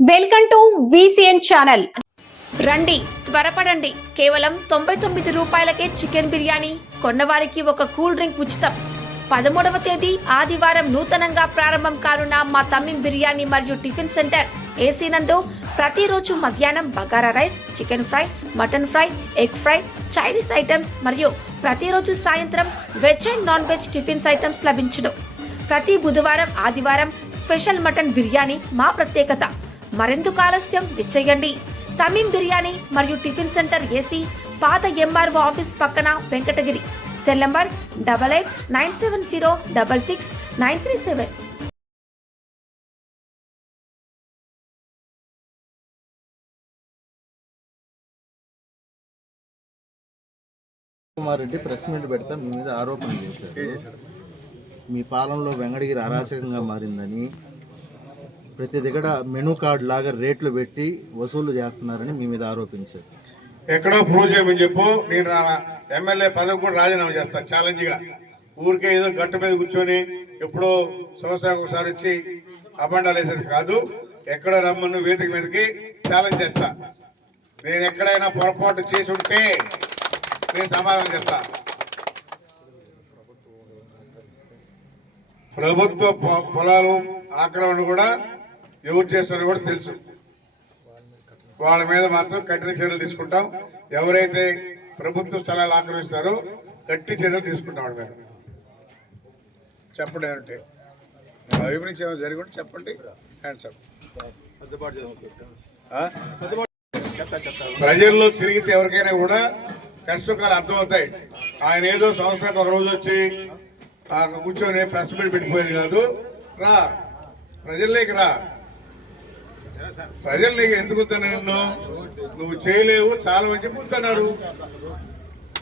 Welcome to VCN channel. రండి, త్వరపడండి. కేవలం 99 రూపాయలకే చికెన్ బిర్యానీ, కొన్నవారికి ఒక కూల్ డ్రింక్ ఉచితం. 13వ తేదీ ఆదివారం నూతనంగా ప్రారంభం కానున్న మా తమ్మిం బిర్యానీ మరియు టిఫిన్ సెంటర్ ఏసీ నందు ప్రతిరోజు మధ్యాహ్నం bagara rice, chicken fry, mutton fry, egg fry, Chinese items మరియు ప్రతిరోజు సాయంత్రం veg and non veg tiffins items లభించును. ప్రతి బుధవారం ఆదివారం స్పెషల్ మటన్ బిర్యానీ మా ప్రత్యేకత. మరెందుకు ఆలస్యం, విచ్చేయండి. తమీం బిర్యానీ మరియు టిఫిన్ సెంటర్ ఏసీ, పాత MRO ఆఫీస్ పక్కన, Venkatagiri. Cell number 8897066937. Kumar Reddy press meet పెడతా మీ మీద ఆరోపణలు చేశారు. మీ పాలనలో వెంకటగిరి అరాచకంగా మారిందని, ప్రతి దగ్గర మెనూ కార్డు లాగా రేట్లు పెట్టి వసూలు చేస్తున్నారని మీ మీద ఆరోపించారు. ఎక్కడో ప్రూవ్ చేయమని చెప్పు. నేను ఎమ్మెల్యే పదవి కూడా రాజీనామా చేస్తాను ఛాలెంజ్గా. ఊరికే ఏదో గట్టు మీద కూర్చొని ఎప్పుడో సంవత్సరానికి ఒకసారి వచ్చి అబండాలు వేసేది కాదు. ఎక్కడో రమ్మను వేదిక మీదకి ఛాలెంజ్ చేస్తా. నేను ఎక్కడైనా పొరపాటు చేసి ఉంటే నేను సమాధానం చేస్తా. ప్రభుత్వ పొలాలు ఆక్రమణ కూడా ఎవరు చేస్తారో కూడా తెలుసు. వాళ్ళ మీద మాత్రం కఠిన చర్యలు తీసుకుంటాం. ఎవరైతే ప్రభుత్వ స్థలాలు ఆక్రమిస్తారో గట్టి చర్యలు తీసుకుంటాం. వాళ్ళ మీద చెప్పండి. ఏమంటే అభిప్రాయం ఏమైనా జరిగి ఉంటే చెప్పండి. ప్రజల్లో తిరిగితే ఎవరికైనా కూడా కష్టకాలు అర్థమవుతాయి. ఆయన ఏదో సంవత్సరానికి ఒక రోజు వచ్చి కూర్చొని ప్రెస్ మీట్ పెట్టిపోయేది కాదు. రా, ప్రజల్లోకి రా. ప్రజల్లోకి ఎందుకు వద్దాను? నువ్వు చేయలేవు, చాలా మంచి వద్దన్నారు.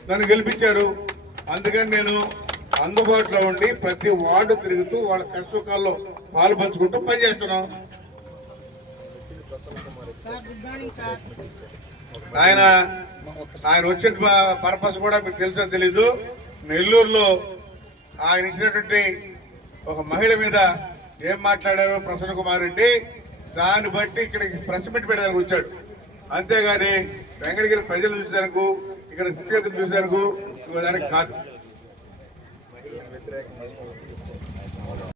నన్ను గెలిపించారు. అందుకని నేను అందుబాటులో ఉండి ప్రతి వార్డు తిరుగుతూ వాళ్ళ కష్టకాల్లో పాలు పంచుకుంటూ పనిచేస్తున్నాను. ఆయన వచ్చిన పర్పస్ కూడా మీకు తెలుసో తెలీదు. నెల్లూరులో ఆయన ఇచ్చినటువంటి ఒక మహిళ మీద ఏం మాట్లాడారో ప్రసన్న కుమార్ రెడ్డి, దాన్ని బట్టి ఇక్కడికి ప్రెస్ మీట్ పెట్టడానికి వచ్చాడు. అంతేగాని వెంకటగిరి ప్రజలు చూసేందుకు, ఇక్కడ స్థితిగతులు చూసేందుకు దానికి కాదు.